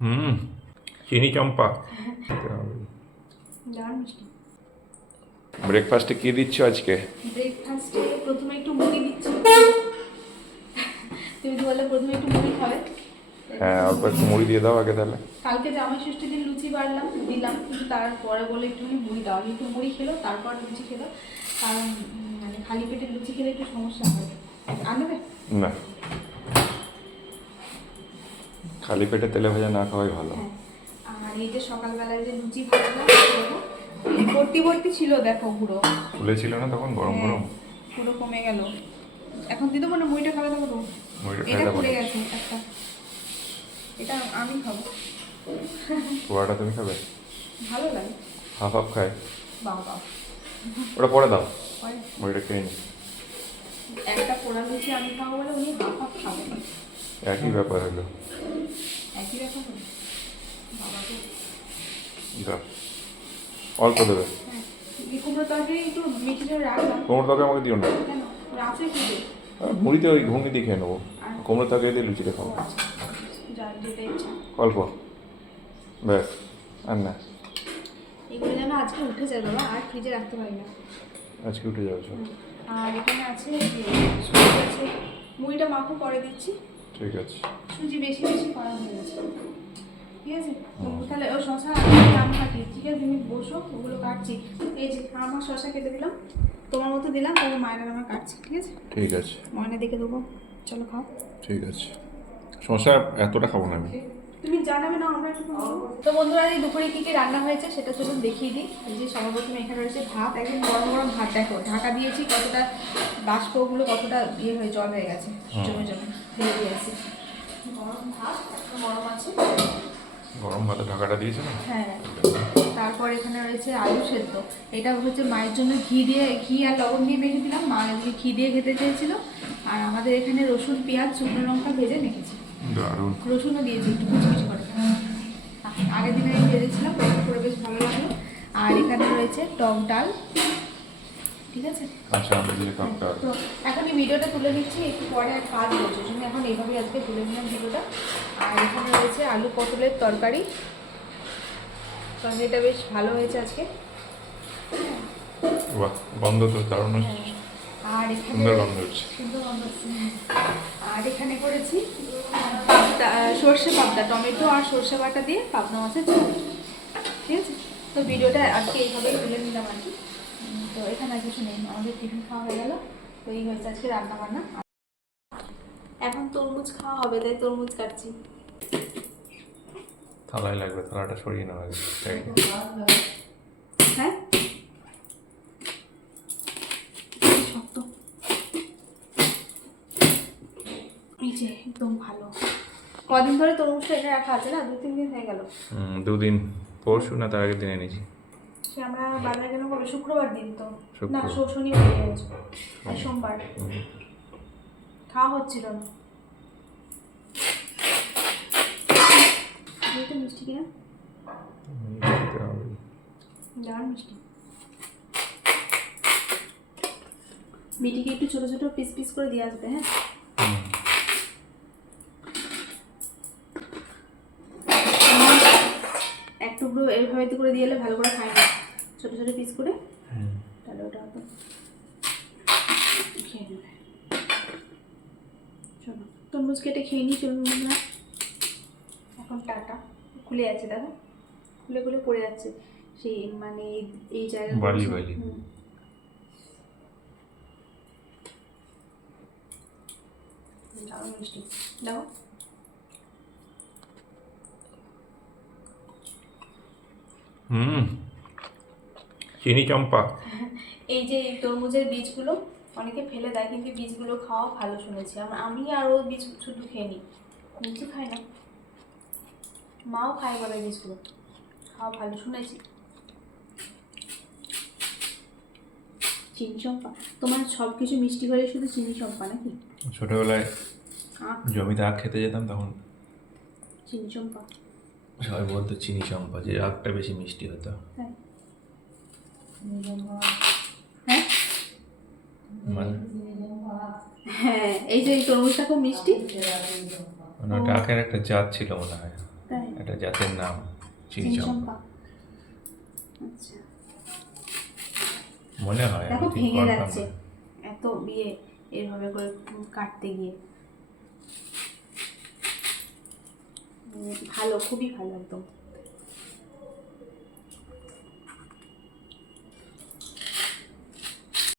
হুম চিনি চম্পা ব্রেকফাস্টে কি দিচ্ছ আজকে? ব্রেকফাস্টে প্রথমে একটু মুড়ি দিচ্ছি। তুমি তো বললে প্রথমে একটু মুড়ি খাবে। হ্যাঁ অল্প একটু মুড়ি দিয়ে দাও আগে তাহলে। কালকে জামাই ষষ্ঠী দিন লুচি বাড়লাম দিলাম কিন্তু তারপরে বলে একটুখানি মুড়ি দাও। আমি একটু মুড়ি খেলো তারপর লুচি খেলো কারণ মানে খালি পেটে লুচি খেলে একটু সমস্যা হয়। আনবে? না। খালি পেটে তেলে ভাজা না খাওয়াই ভালো। হ্যাঁ আর এই যে সকালবেলায় যে লুচি ভাজলাম ভর্তি ভর্তি ছিল দেখো পুরো। ফুলেছিল না তখন? গরম হ্যাঁ, গরম? পুরো কমে গেল। এখন দিতে মানে মুড়িটা খাবে দেবো এটা পড়ে গেছে একটা। এটা আমি খাব। পোড়াটা তুমি খাবে? ভালো লাগে। হাফ হাফ খায়। বাবা। ওটা পরে দাও। মুড়িটা খেয়ে নি। একটা পোড়া লুচি আমি খাব বলে উনি হাফ হাফ খাবেন। একই ব্যাপার হলো। অল্প দেবে। হ্যাঁ। কোমর তরকারি আমাকে দিও না। মুড়িতে ওই ঘুঙি দিয়ে খেয়ে নেব। কোমর তরকারি দিয়ে লুচিটা খাব। আচ্ছা। অল্প। ব্যাস আর না। এগুলো যেন আজকে উঠে যায় বাবা। আর ফ্রিজে রাখতে পারি না। আজকে উঠে যাবে সব আর এখানে আছে মুড়িটা মাখো করে দিচ্ছি। ঠিক আছে। সুজি বেশি বেশি করা হয়ে গেছে। ঠিক আছে? তাহলে ও শশা আম কাটি। ঠিক আছে? তুমি বসো ওগুলো কাটছি। এই যে আমার শশা কেটে দিলাম তোমার মতো দিলাম তাহলে মায়ের আমার কাটছি ঠিক আছে? ঠিক আছে। ময়না দেখে দেবো। চলো খাও। ঠিক আছে। শশা এতটা খাব না আমি। তুমি জানাবে না আমরা একটু তো বন্ধুরা এই দুপুরে কি কি রান্না হয়েছে সেটা চলুন দেখিয়ে দিই। এই যে সর্বপ্রথম এখানে রয়েছে ভাত। একদম গরম গরম ভাত দেখো ঢাকা দিয়েছি কতটা বাষ্পগুলো কতটা ইয়ে হয়ে জল হয়ে গেছে জমে জমে ফেলে দিয়েছি। গরম ভাত গরম আছে। গরম ভাতে ঢাকাটা দিয়েছে না? হ্যাঁ। তারপর এখানে রয়েছে আলু সেদ্ধ। এটা হচ্ছে মায়ের জন্য ঘি দিয়ে ঘি আর লবণ দিয়ে মেখে দিলাম। মা ঘি দিয়ে খেতে চেয়েছিল। আর আমাদের এখানে রসুন পেঁয়াজ শুকনো লঙ্কা ভেজে মেখেছি। দারুণ। রসুনও দিয়েছি একটু কুচি কুচি করে আগের দিনে আমি ভেজেছিলাম করে বেশ ভালো লাগল। আর এখানে রয়েছে টক ডাল। ঠিক আছে? আচ্ছা কাপটা এখন এই ভিডিওটা তুলে নিচ্ছি একটু পরে আর কাজ রয়েছে। জন্য এখন এইভাবেই আজকে তুলে নিলাম ভিডিওটা। আর এখানে রয়েছে আলু পটলের তরকারি। তরকারিটা বেশ ভালো হয়েছে আজকে। বাহ গন্ধ তো দারুণ হ্যাঁ। আর এখানে সুন্দর গন্ধ হচ্ছে। সুন্দর গন্ধ আর এখানে করেছি সর্ষে পাবদা টমেটো আর সর্ষে বাটা দিয়ে পাবদা মাছের ঝোল। ঠিক আছে? তো ভিডিওটা আজকে এইভাবেই তুলে নিলাম আর কি। তো এখানে আর কিছু নেই আমাদের টিফিন খাওয়া হয়ে গেল। তো এই হয়েছে আজকে রান্না বান্না এখন তরমুজ খাওয়া হবে তাই তরমুজ কাটছি। থালায় লাগবে থালাটা সরিয়ে নেওয়া আগে হ্যাঁ? শক্ত। এই যে একদম ভালো। কদিন ধরে তরমুজটা এনে রাখা আছে না? দু তিন দিন হয়ে গেল। হুম দুদিন। পরশু না তার আগের দিন এনেছি। সে আমরা বাজারে গেলাম কবে শুক্রবার দিন তো। না শুক্রবার। শো- শনিবার দিন আর সোমবার। খাওয়া হচ্ছিল না। এটা মিষ্টি কিনা? দারুণ মিষ্টি। মিটিকে একটু ছোট ছোট পিস পিস করে দিয়ে আসবে হ্যাঁ? টুকরো এইভাবে তো করে দিয়ে এলে ভালো করে খায় না। ছোট ছোট পিস করে। তাহলে ওটা হয়তো খেয়ে নেবে। চলো তরমুজ কেটে খেয়ে নিই চলুন বন্ধুরা। এখন টাটা। খুলে আছে দেখো। খুলে খুলে পড়ে যাচ্ছে। সেই মানে এই- জায়গা বালি বালি। দারুণ মিষ্টি। দেখো হুম চিনি চম্পা। এই যে তরমুজের বীজগুলো অনেকে ফেলে দেয় কিন্তু বীজগুলো খাওয়া ভালো শুনেছি। আম- আর ও বীজ শুধু খেয়ে নিই। নিচু খাই না। মাও খায় বলে বীজগুলো। খাওয়া ভালো শুনেছি। চিনি চম্পা? তোমার সব কিছু মিষ্টি হলে শুধু চিনি চম্পা নাকি? ছোটবেলায় জমিতে আখ খেতে যেতাম তখন। চিনি চম্পা। সবাই বলতো চিনি চম্পা যে আখটা বেশি মিষ্টি হতো। হ্যাঁ হ্যাঁ? মানে? হ্যাঁ এই যে এই তরমুজটা খুব মিষ্টি। মানে ওটা আখের একটা জাত ছিল মনে হয়। তাই? একটা জাতের নাম চিনি চম্পা। আচ্ছা। মনে হয় দেখো ভেঙে যাচ্ছে। এত বিয়ে এভাবে করে কাটতে গিয়ে। ভালো খুবই ভালো একদম।